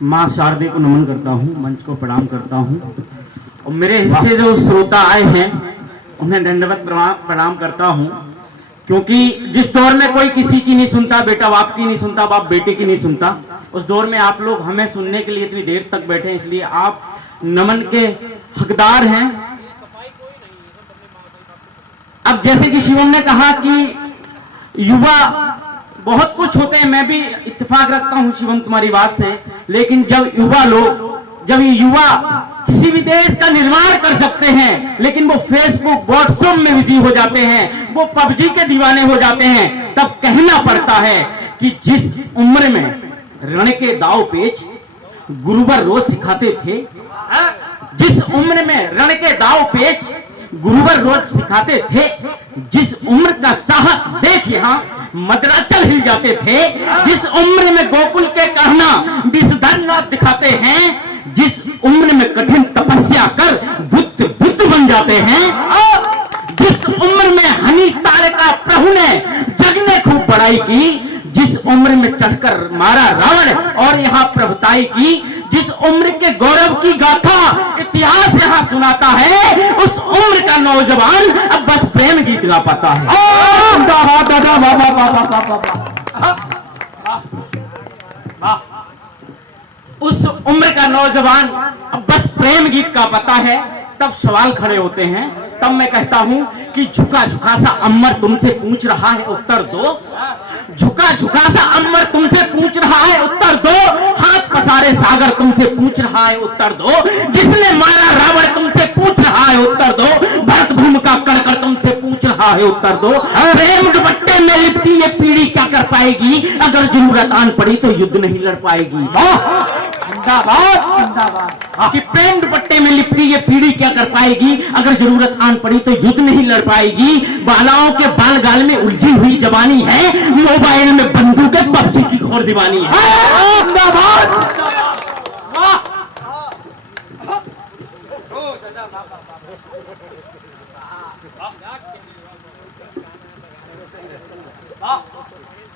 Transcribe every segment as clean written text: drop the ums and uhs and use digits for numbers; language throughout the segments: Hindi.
माँ शारदे को नमन करता हूँ, मंच को प्रणाम करता हूँ और मेरे हिस्से जो श्रोता आए हैं उन्हें दंडवत प्रणाम करता हूँ। क्योंकि जिस दौर में कोई किसी की नहीं सुनता, बेटा बाप की नहीं सुनता, बाप बेटे की नहीं सुनता, उस दौर में आप लोग हमें सुनने के लिए इतनी देर तक बैठे हैं, इसलिए आप नमन के हकदार हैं। अब जैसे कि शिवम ने कहा कि युवा बहुत कुछ होते हैं, मैं भी इत्तेफाक रखता हूं शिवम तुम्हारी बात से, लेकिन जब ये युवा किसी भी देश का निर्माण कर सकते हैं, लेकिन वो फेसबुक व्हाट्सएप में बिजी हो जाते हैं, वो पबजी के दीवाने हो जाते हैं, तब कहना पड़ता है कि जिस उम्र में रण के दाव पेच गुरुवर रोज सिखाते थे, जिस उम्र में रण के दाव पेच गुरुवर रोज सिखाते थे, जिस उम्र का साहस देख यहाँ मद्राचल हिल जाते थे, जिस उम्र में गोकुल के कहना विषधरनाथ दिखाते हैं, जिस उम्र में कठिन तपस्या कर बुद्ध बन जाते हैं, जिस उम्र में हनी तारका प्रभु ने जग ने खूब बड़ाई की, जिस उम्र में चढ़कर मारा रावण और यहाँ प्रभुताई की, जिस उम्र के गौरव की गाथा इतिहास यहाँ सुनाता है, उस उम्र का नौजवान अब बस प्रेम गीत गा पाता है। उस उम्र का नौजवान अब बस प्रेम गीत का पता है। तब सवाल खड़े होते हैं, तब मैं कहता हूं कि झुका झुका सा अम्बर तुमसे पूछ रहा है उत्तर दो, झुका झुका सा अम्बर तुमसे पूछ रहा है उत्तर दो, हाथ पसारे सागर तुमसे पूछ रहा है उत्तर दो, जिसने मारा रावण तुमसे पूछ रहा है उत्तर दो, भरत भूमि का कणकण तुमसे पूछ रहा है उत्तर दो, प्रेम दुपट्टे में लिपटी ये पीढ़ी क्या कर पाएगी, अगर जरूरत आन पड़ी तो युद्ध नहीं लड़ पाएगी। जिंदाबाद जिंदाबाद। कि प्रेम दुपट्टे में लिपटी ये पीढ़ी क्या कर पाएगी, अगर जरूरत आन पड़ी तो युद्ध नहीं लड़ पाएगी। बालाओं के बाल गाल में उलझी हुई जवानी है, मोबाइल में बंदूक है, पबजी की घोर दीवानी है। जिंदाबाद।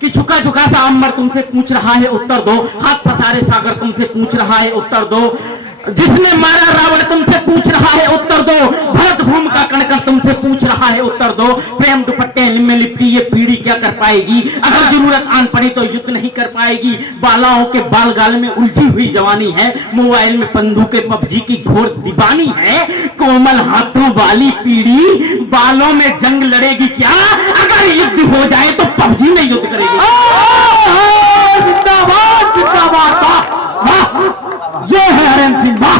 कि झुका झुका सा अम्बर तुमसे पूछ रहा है उत्तर दो, हाथ पसारे सागर तुमसे पूछ रहा है उत्तर दो, जिसने मारा रावण तुमसे पूछ रहा है उत्तर दो, भरत भूमि का कणकण तुमसे पूछ रहा है उत्तर दो, प्रेम दुपट्टे में लिपटी ये पीढ़ी क्या कर पाएगी, अगर जरूरत आन पड़ी तो युद्ध नहीं कर पाएगी। बालाओं के बाल गाल में उलझी हुई जवानी है, मोबाइल में बंदूकें पबजी की घोर दीवानी है, कोमल हाथों वाली पीढ़ी बालों में जंग लड़ेगी क्या, अगर युद्ध हो जाए तो पबजी में युद्ध करेगी। जिंदाबाद जिंदाबाद। वाह ये है हरेंद्र सिंह। वाह।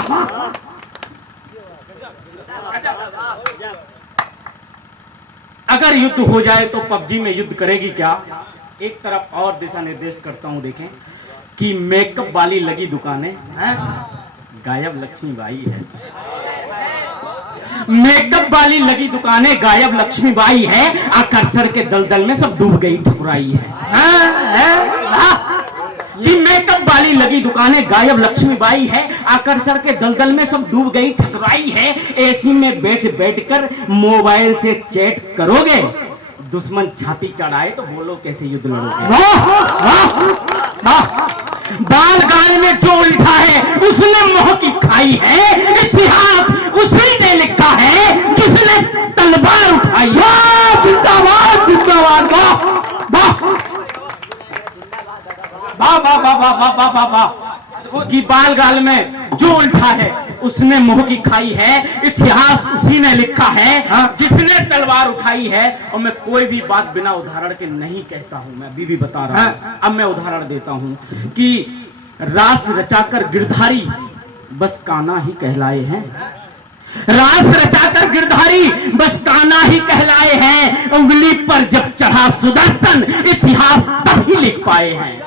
अगर युद्ध हो जाए तो पबजी में युद्ध करेगी क्या। एक तरफ और दिशा निर्देश करता हूं, देखें कि मेकअप वाली लगी दुकानें गायब लक्ष्मीबाई है, मेकअप वाली लगी दुकानें गायब लक्ष्मीबाई है, आकर्षण के दलदल में सब डूब गई ठकुराई है। कि मेकअप वाली लगी दुकानें गायब लक्ष्मीबाई है, आकर्षण के दलदल में सब डूब गई ठकुराई है। एसी में बैठ बैठकर मोबाइल से चैट करोगे, दुश्मन छाती चढ़ाए तो बोलो कैसे युद्ध लड़ोगे। बाल गाल में जो उलझा है उसने मोह की खाई है, इतिहास उसी ने लिखा है जिसने तलवार उठाई है। जिंदाबाद जिंदाबाद। वाह वाह वाह वाह वाह वाह वाह वाह। कि बाल गाल में जो उलझा है उसने मोह की खाई है, इतिहास उसी ने लिखा है जिसने तलवार उठाई है। और मैं कोई भी बात बिना उदाहरण के नहीं कहता हूं, मैं अभी भी बता रहा हूं। अब मैं उदाहरण देता हूं कि रास रचाकर गिरधारी बस कान्हा ही कहलाए हैं, रास रचाकर गिरधारी बस कान्हा ही कहलाए हैं, उंगली पर जब चढ़ा सुदर्शन इतिहास तभी लिख पाए हैं।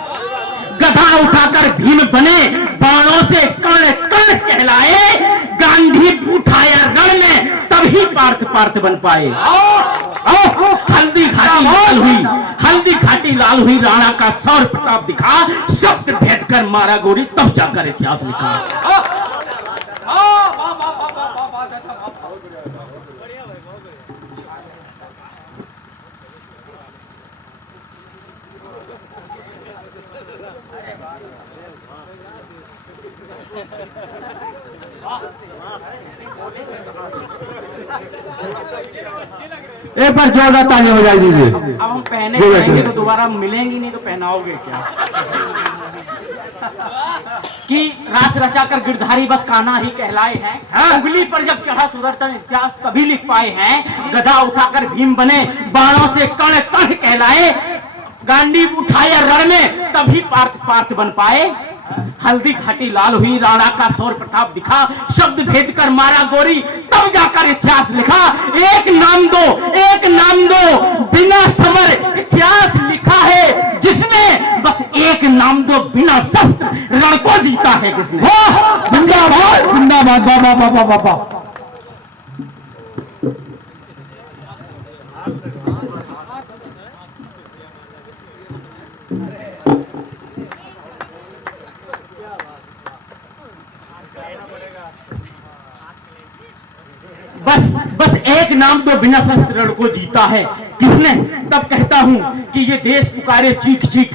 गधा उठाकर भीम बने, बाणों से कण कण कहलाए, गांधी उठाया रण में तभी पार्थ बन पाए। हल्दी घाटी लाल हुई, हल्दी घाटी लाल हुई, राणा का सौर प्रताप दिखा, शब्द भेद कर मारा गोरी तब जाकर इतिहास लिखा। एक बार जोरदार ताली हो जाए दीजिए। अब हम पहने जाएंगे तो दोबारा मिलेंगी नहीं, तो पहनाओगे क्या? कि रास रचाकर गिरधारी बस कान्हा ही कहलाए हैं। उंगली पर जब चढ़ा सुदर्शन इतिहास तभी लिख पाए हैं। गदा उठाकर भीम बने, बाणों से कण कण कहलाए। गांडी उठाया रण में, तभी पार्थ पार्थ बन पाए। हल्दी घाटी लाल हुई, राणा का सौर प्रताप दिखा। शब्द भेद कर मारा गोरी, तब जाकर इतिहास लिखा। एक नाम दो, एक नाम दो, बिना समर इतिहास लिखा है जिसने। बस एक नाम दो, बिना शस्त्र रण को जीता है किसने। जिंदाबाद जिंदाबाद, बाबा बाबा बाबा। बस एक नाम तो बिना शस्त्र रण को जीता है किसने। तब कहता हूं कि ये देश पुकारे चीख चीख,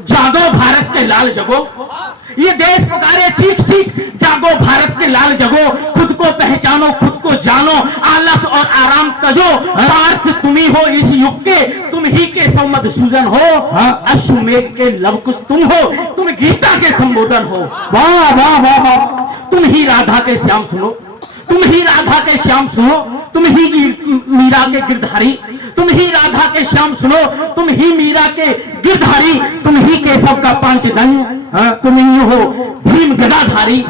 जागो भारत के लाल जगो। ये देश पुकारे चीख चीख, जागो भारत के लाल जगो। खुद को पहचानो, खुद को जानो, आलस और आराम तजो। पार्थ तुम ही हो इस युग के, तुम ही के सौ मधुसूदन हो। अश्वमेघ के लवकुश तुम हो, तुम गीता के संबोधन हो। वाह वाह वाह। तुम ही राधा के श्याम सुनो, तुम ही राधा के श्याम सुनो, तुम ही मीरा के गिरधारी। तुम ही राधा के श्याम सुनो, तुम ही मीरा के गिरधारी। तुम ही केशव का पांचजन्य, तुम ही हो भीम गदाधारी।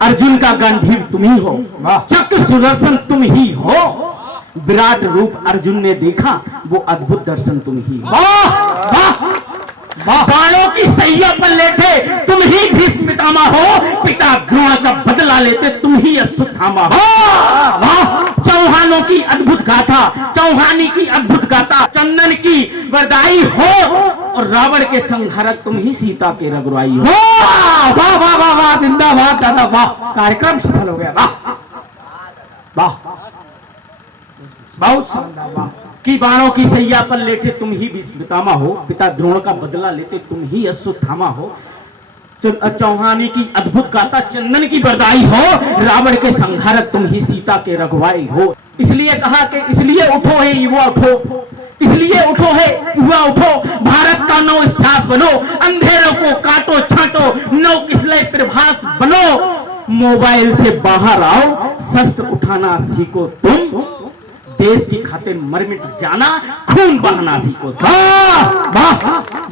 अर्जुन का गांधीव तुम ही हो, चक्र सुदर्शन तुम ही हो। विराट रूप अर्जुन ने देखा, वो अद्भुत दर्शन तुम ही हो। बाणों की सैया पर लेटे तुम ही भीष्म पितामह हो। पिता द्रोण का बदला लेते तुम ही अश्वत्थामा हो। चौहानों की अद्भुत गाथा, चौहानी की अद्भुत गाथा, चंदन की वरदाई हो। और रावण के संहारक तुम ही सीता के रघुराई हो। वाह वाह वाह वाह, जिंदाबाद दादा वाह। कार्यक्रम सफल हो गया, वाह वाह, बहुत शानदार, वाह। कि बाणों की सैया पर लेटे तुम ही भीष्म पितामह हो। पिता द्रोण का बदला लेते तुम ही अश्वत्थामा हो। चौहानी की अद्भुत गाथा, चंदन की बरदाई हो। रावण के संहारक तुम ही सीता के रघुवाई हो। इसलिए कहा कि इसलिए उठो है युवा उठो, इसलिए उठो है युवा उठो। भारत का नव इतिहास बनो, अंधेरों को काटो छाटो, नव किसलय प्रभास बनो। मोबाइल से बाहर आओ, शस्त्र उठाना सीखो तुम। देश की खातिर मर मिट जाना, खून बहाना सीखो।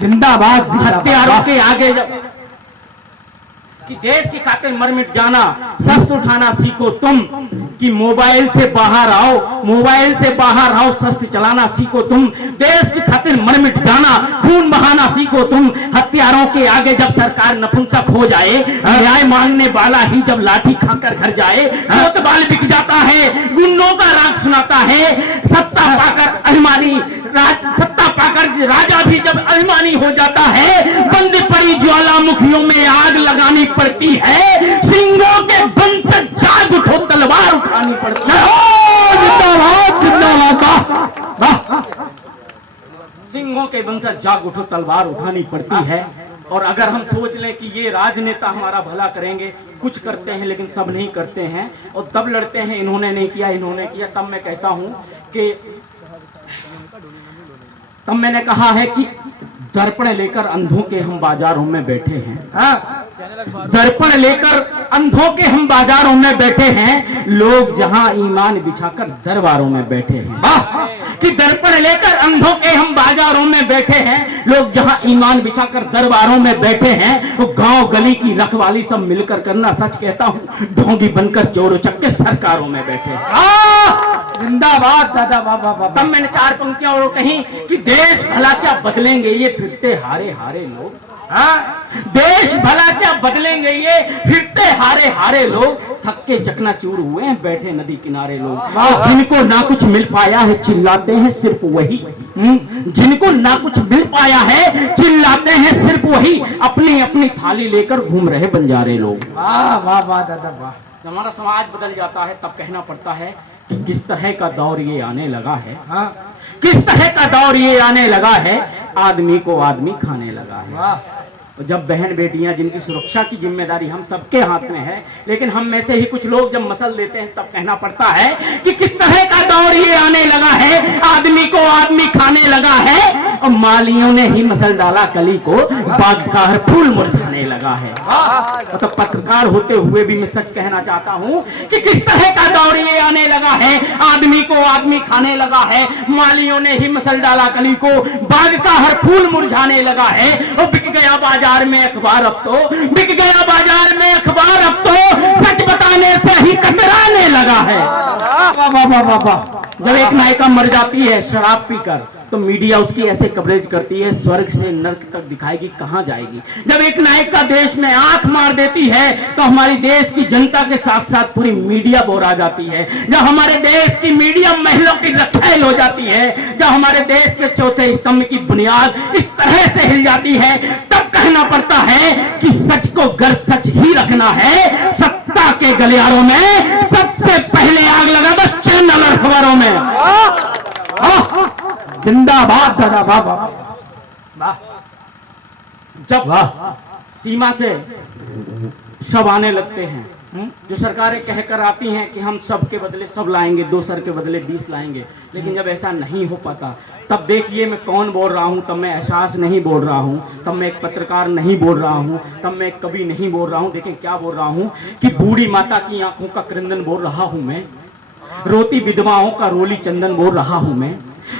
जिंदाबाद। हत्यारों के आगे जब कि देश की खातिर मर मिट जाना, शस्त्र उठाना सीखो तुम। कि मोबाइल से बाहर आओ, मोबाइल से बाहर आओ, शस्त्र चलाना सीखो तुम। देश की खातिर मर मिट जाना, खून बहाना सीखो तुम। हत्यारों के आगे जब सरकार नपुंसक हो जाए, न्याय मांगने वाला ही जब लाठी खाकर घर जाए, कोतवाल बिक जाता है, गुंडों का राग सुनाता है। सत्ता पाकर अभिमानी, सत्ता पाकर राजा भी जब अभिमानी हो जाता है, बंद पड़ी ज्वालामुखियों में आग लगानी पड़ती है। सिंहों के वंश जाग उठो, तलवार उठानी पड़ती है। जिंदाबाद जिंदाबाद, वाह। सिंहों के वंश जाग उठो, तलवार उठानी पड़ती है। और अगर हम सोच लें कि ये राजनेता हमारा भला करेंगे, कुछ करते हैं लेकिन सब नहीं करते हैं, और तब लड़ते हैं इन्होंने नहीं किया, इन्होंने किया, तब मैं कहता हूं कि तब मैंने कहा है कि दर्पण लेकर अंधों के हम बाजारों में बैठे हैं। दर्पण लेकर अंधों के हम बाजारों में बैठे हैं, लोग जहां ईमान बिछाकर दरबारों में बैठे हैं। कि दर्पण लेकर अंधों के हम बाजारों में बैठे हैं, लोग जहां ईमान बिछाकर दरबारों में बैठे हैं। वो गांव गली की रखवाली सब मिलकर करना, सच कहता हूं, ढोंगी बनकर चोरों चक्के सरकारों में बैठे हैं। जिंदाबाद दादा, वाह वाह वाह। तब मैंने चार पंक्तियां और कही कि देश भला क्या बदलेंगे ये फिरते हारे हारे लोग। देश भला क्या बदलेंगे ये फिरते हारे हारे लोग। थक के चकनाचूर हुए हैं बैठे नदी किनारे लोग। जिनको ना कुछ मिल पाया है चिल्लाते हैं सिर्फ वही। जिनको ना कुछ मिल पाया है चिल्लाते हैं सिर्फ वही। अपनी अपनी थाली लेकर घूम रहे बंजारे लोग। वाह वाह वाह दादा, वाह। हमारा समाज बदल जाता है तब कहना पड़ता है कि किस तरह का दौर ये आने लगा है। किस तरह का दौर ये आने लगा है, आदमी को आदमी खाने लगा है। जब बहन बेटियां जिनकी सुरक्षा की जिम्मेदारी हम सबके हाथ में है, लेकिन हम में से ही कुछ लोग जब मसल देते हैं तब कहना पड़ता है कि किस तरह का दौर ये आने लगा है, आदमी को आदमी खाने लगा है और मालियों ने ही मसल डाला कली को, बाग का हर फूल मुरझाने लगा है। तो पत्रकार होते हुए भी मैं सच कहना चाहता हूं कि किस तरह का दौर ये आने लगा है, आदमी को आदमी खाने लगा है, मालियों ने ही मसल डाला कली को, बाग का हर फूल मुरझाने लगा है। और बिक गया बाजार में अखबार, अब तो बिक गया बाजार में अखबार, अब तो सच बताने से ही कतराने लगा है। वाह वाह वाह वाह वाह। जब एक नायिका मर जाती है शराब पीकर तो मीडिया उसकी ऐसे कवरेज करती है, स्वर्ग से नर्क तक दिखाएगी कहां जाएगी। जब एक नायिका देश में आंख मार देती है तो हमारी देश की जनता के साथ साथ पूरी मीडिया बोर आ जाती है। जब हमारे देश की मीडिया महिलाओं की रखेल हो जाती है, जब हमारे देश के चौथे स्तंभ की बुनियाद इस तरह से हिल जाती है, तब कहना पड़ता है कि सच को गर सच ही रखना है। सत्ता के गलियारों में सबसे पहले आग लगा दो चैनल और खबरों में। जिंदाबाद दादा, वाह वाह वाह। जब सीमा से सब आने लगते हैं, जो सरकारें कहकर आती हैं कि हम सब के बदले सब लाएंगे, 2 सर के बदले 20 लाएंगे, लेकिन जब ऐसा नहीं हो पाता तब देखिए मैं कौन बोल रहा हूं। तब मैं एहसास नहीं बोल रहा हूं, तब मैं एक पत्रकार नहीं बोल रहा हूं, तब मैं एक कवि नहीं बोल रहा हूं। देखिए क्या बोल रहा हूं कि बूढ़ी माता की आंखों का क्रंदन बोल रहा हूं मैं, रोती विधवाओं का रोली चंदन बोल रहा हूं मैं,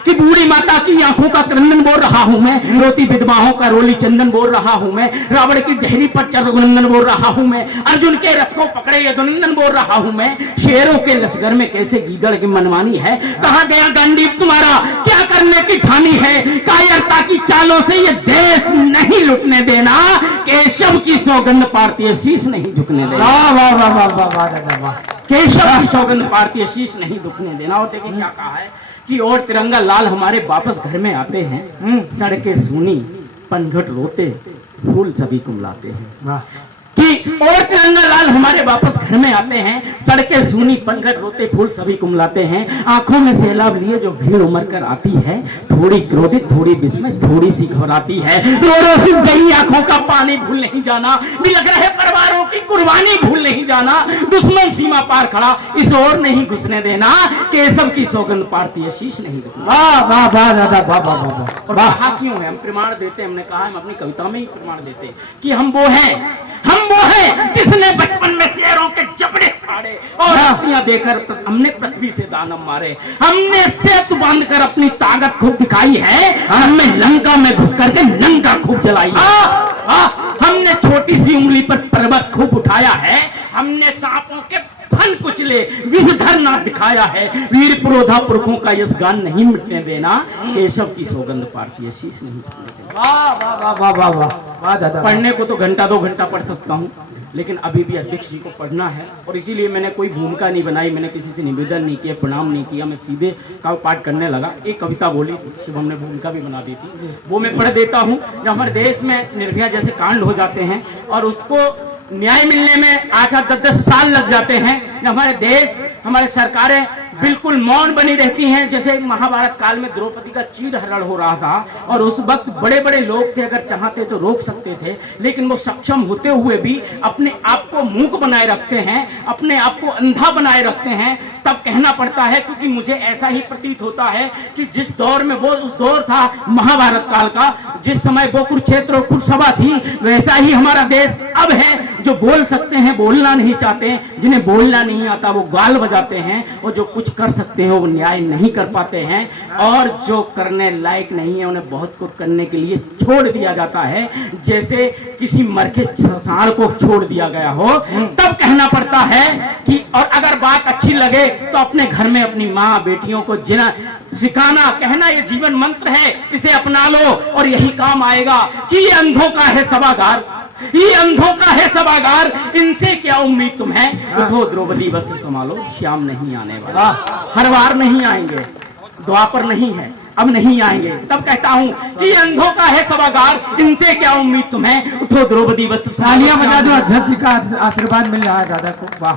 कि बूढ़ी माता की आंखों का क्रंदन बोल रहा हूं मैं, रोती विधवाओं का रोली चंदन बोल रहा हूं मैं, रावण की गहरी पर चढ़ रघुनंदन बोल रहा हूं मैं, अर्जुन के रथ को पकड़े यदुनंदन बोल रहा हूं मैं, शेरों के लश्कर में कैसे गीदड़ की मनमानी है, कहां गया गांडीव तुम्हारा, क्या करने की ठानी है, कायरता की चालों से ये देश नहीं लुटने देना, केशव की सौगंध पारती शीश नहीं झुकने देना। वाह वाह वाह वाह वाह वाह दादा वाह। केशव की सौगंध पारती शीश नहीं झुकने देना। और देखिए क्या कहा है कि और तिरंगा लाल हमारे वापस घर में आते हैं, सड़कें सूनी पनघट रोते फूल सभी कुमलाते हैं। वाह। कि और तिरंगा लाल हमारे वापस घर में आते हैं, सड़कें सूनी पनघट रोते फूल सभी कुमलाते हैं, आंखों में सैलाब लिए जो भीड़ उमड़ कर आती है, थोड़ी क्रोधित थोड़ी विस्मय थोड़ी सी घबराती है, रो रो सिर्फ गई आंखों का पानी भूल नहीं जाना, बिलख रहे परिवारों की कुर्बानी भूल नहीं जाना, दुश्मन सीमा पार खड़ा इस ओर नहीं घुसने देना, केशव की सौगंध पारती शीश नहीं झुकने। वाह वाह वाह दादा वाह वाह वाह। और कहा क्यों है, हम प्रमाण देते हैं, हमने कहा हम अपनी कविता में ही प्रमाण देते हैं कि हम वो है जिसने बचपन में शेरों के जबड़े फाड़े और हस्तियां देकर हमने पृथ्वी से दानव मारे, हमने सेतु बांधकर अपनी ताकत खूब दिखाई है, हमने लंका में घुस करके लंका खूब जलाई है, हमने छोटी सी उंगली पर पर्वत खूब उठाया है, हमने सांपों के फन कुचले विषधर ना दिखाया है, वीर पुरोधा पुरखों का यश गान नहीं मिटने देना, केशव की सौगंध पारती शीश नहीं झुकने देना। वाह वाह वाह वाह वाह वाह दादा। पढ़ने को तो घंटा 2 घंटा पढ़ सकता हूँ, लेकिन अभी भी अध्यक्ष जी को पढ़ना है और इसीलिए मैंने कोई भूमिका नहीं बनाई, मैंने किसी से निवेदन नहीं किया, प्रणाम नहीं किया, मैं सीधे काव्य पाठ करने लगा। एक कविता बोली शिव हमने भूमिका भी बना दी थी, वो मैं पढ़ देता हूँ। जब हमारे देश में निर्भया जैसे कांड हो जाते हैं और उसको न्याय मिलने में 8-10 साल लग जाते हैं, जब हमारे देश हमारे सरकारें बिल्कुल मौन बनी रहती हैं, जैसे महाभारत काल में द्रौपदी का चीर हरण हो रहा था और उस वक्त बड़े बड़े लोग थे, अगर चाहते तो रोक सकते थे, लेकिन वो सक्षम होते हुए भी अपने आप को मूक बनाए रखते हैं, अपने आप को अंधा बनाए रखते हैं। तब कहना पड़ता है, क्योंकि मुझे ऐसा ही प्रतीत होता है कि जिस दौर में वो उस दौर था महाभारत काल का, जिस समय वो कुरुक्षेत्र और कुरुसभा थी, वैसा ही हमारा देश अब है। जो बोल सकते हैं बोलना नहीं चाहते, जिन्हें बोलना नहीं आता वो गाल बजाते हैं, और जो कुछ कर सकते हैं वो न्याय नहीं कर पाते हैं, और जो करने लायक नहीं है उन्हें बहुत कुछ करने के लिए छोड़ दिया जाता है, जैसे किसी मरके सांड को छोड़ दिया गया हो। तब कहना पड़ता है कि और अगर बात अच्छी लगे तो अपने घर में अपनी माँ बेटियों को जीना सिखाना, कहना ये जीवन मंत्र है, इसे अपना लो और यही काम आएगा। कि ये अंधों का है सभागार, ये अंधों का है सभागार, इनसे क्या उम्मीद तुम्हें, उठो द्रौपदी वस्त्र संभालो, श्याम नहीं आने वाला, हर बार नहीं आएंगे, द्वापर नहीं है, अब नहीं आएंगे। तब कहता हूँ कि अंधों का है सभागार, इनसे क्या उम्मीद तुम्हें, उठो द्रौपदी वस्त्र तालियां बजा दो, अध्यक्ष जी का आशीर्वाद मिल रहा है दादा को। वाह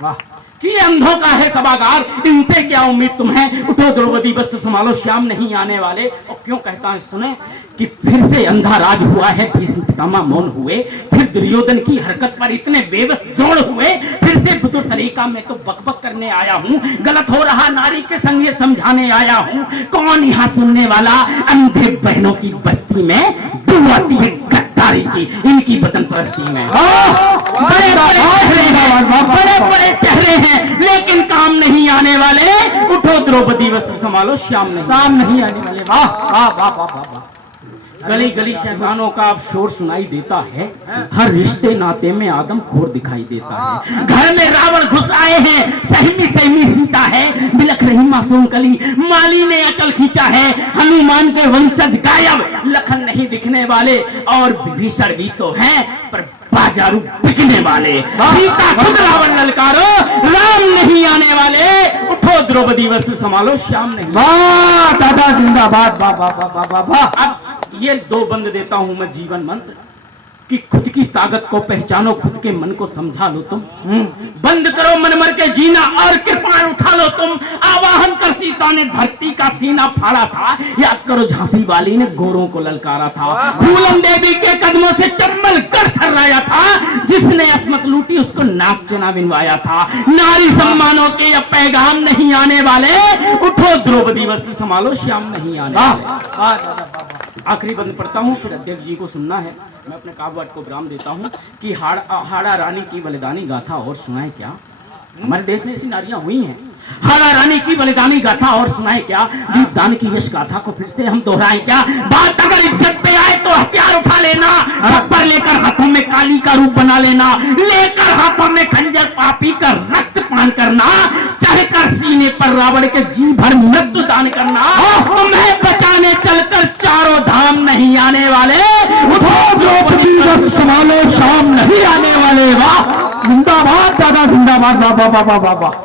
वाह। कि कि अंधों का है सभागार, इनसे क्या उम्मीद तुम्हें, उठो द्रौपदी वस्त्र संभालो श्याम नहीं आने वाले। और क्यों कहता है सुने कि फिर से अंधा राज हुआ है, भीष्म पितामह मौन हुए, फिर दुर्योधन की हरकत पर इतने बेबस जोड़ हुए, फिर से बुतुर सलीका में तो बकबक करने आया हूँ, गलत हो रहा नारी के संग ये समझाने आया हूँ। कौन यहाँ सुनने वाला, अंधे बहनों की बस्ती में डुबाती है गद्दारी की, इनकी वतन परस्ती में। बड़े बड़े चेहरे हैं लेकिन काम नहीं आने वाले, उठो द्रौपदी वस्त्र संभालो श्याम नहीं आने वाले। वाह वाह वाह वाह वाह। गली गली शैतानों का अब शोर सुनाई देता है, हर रिश्ते नाते में आदम खोर दिखाई देता है। घर में रावण घुस आए हैं, सहमी सहमी सीता है, बिलख रही मासूम कली, माली ने अचल खींचा है, हनुमान के वंशज गायब, लखन नहीं दिखने वाले, और विभीषण भी तो हैं पर बाजारू बिकने वाले। सीता खुद रावण ललकारो, राम नहीं आने वाले, उठो द्रौपदी वस्त्र संभालो श्याम नहीं। वाह दादा जिंदाबाद, वाह वाह वाह वाह वाह। अब ये दो बंद देता हूं मैं जीवन मंत्र कि खुद की ताकत को पहचानो, खुद के मन को समझा लो तुम, बंद करो मन मर के जीना और कृपाण उठा लो तुम। आवाहन कर सीता ने धरती का सीना फाड़ा था, याद करो झांसी वाली ने गोरों को ललकारा था, फूलन देवी के कदमों से चम्बल कर थर्राया था, जिसने अस्मत लूटी उसको नाक चना बिनवाया था। नारी सम्मानों के अब पैगाम नहीं आने वाले, उठो द्रौपदी वस्त्र संभालो श्याम नहीं आने वाले। आखिरी बंद पढ़ता हूँ, फिर अध्यक्ष जी को सुनना है। मैं अपने काव्यपाठ को विराम देता हूँ कि हाड़ा रानी की बलिदानी गाथा और सुनाए क्या। हमारे देश में ऐसी नारियां हुई हैं, हाड़ा रानी की बलिदानी गाथा और सुनाए क्या, दीपदान की यश गाथा को फिर से हम दोहराएं क्या। बात अगर इज्जत पे आए तो हथियार उठा लेना, पर लेकर हाथों में काली का रूप बना लेना, लेकर हाथों में खंजर पापी का रक्त पान करना, चाहे कर सीने पर रावण के जी भर मृत्यु दान करना, तुम्हें बचाने चलकर चारों धाम नहीं आने वाले, उठो द्रौपदी वस्त्र संभालो शाम नहीं आने वाले। वाह जिंदाबाद दादा जिंदाबाद, वाह वाह वाह वाह वाह।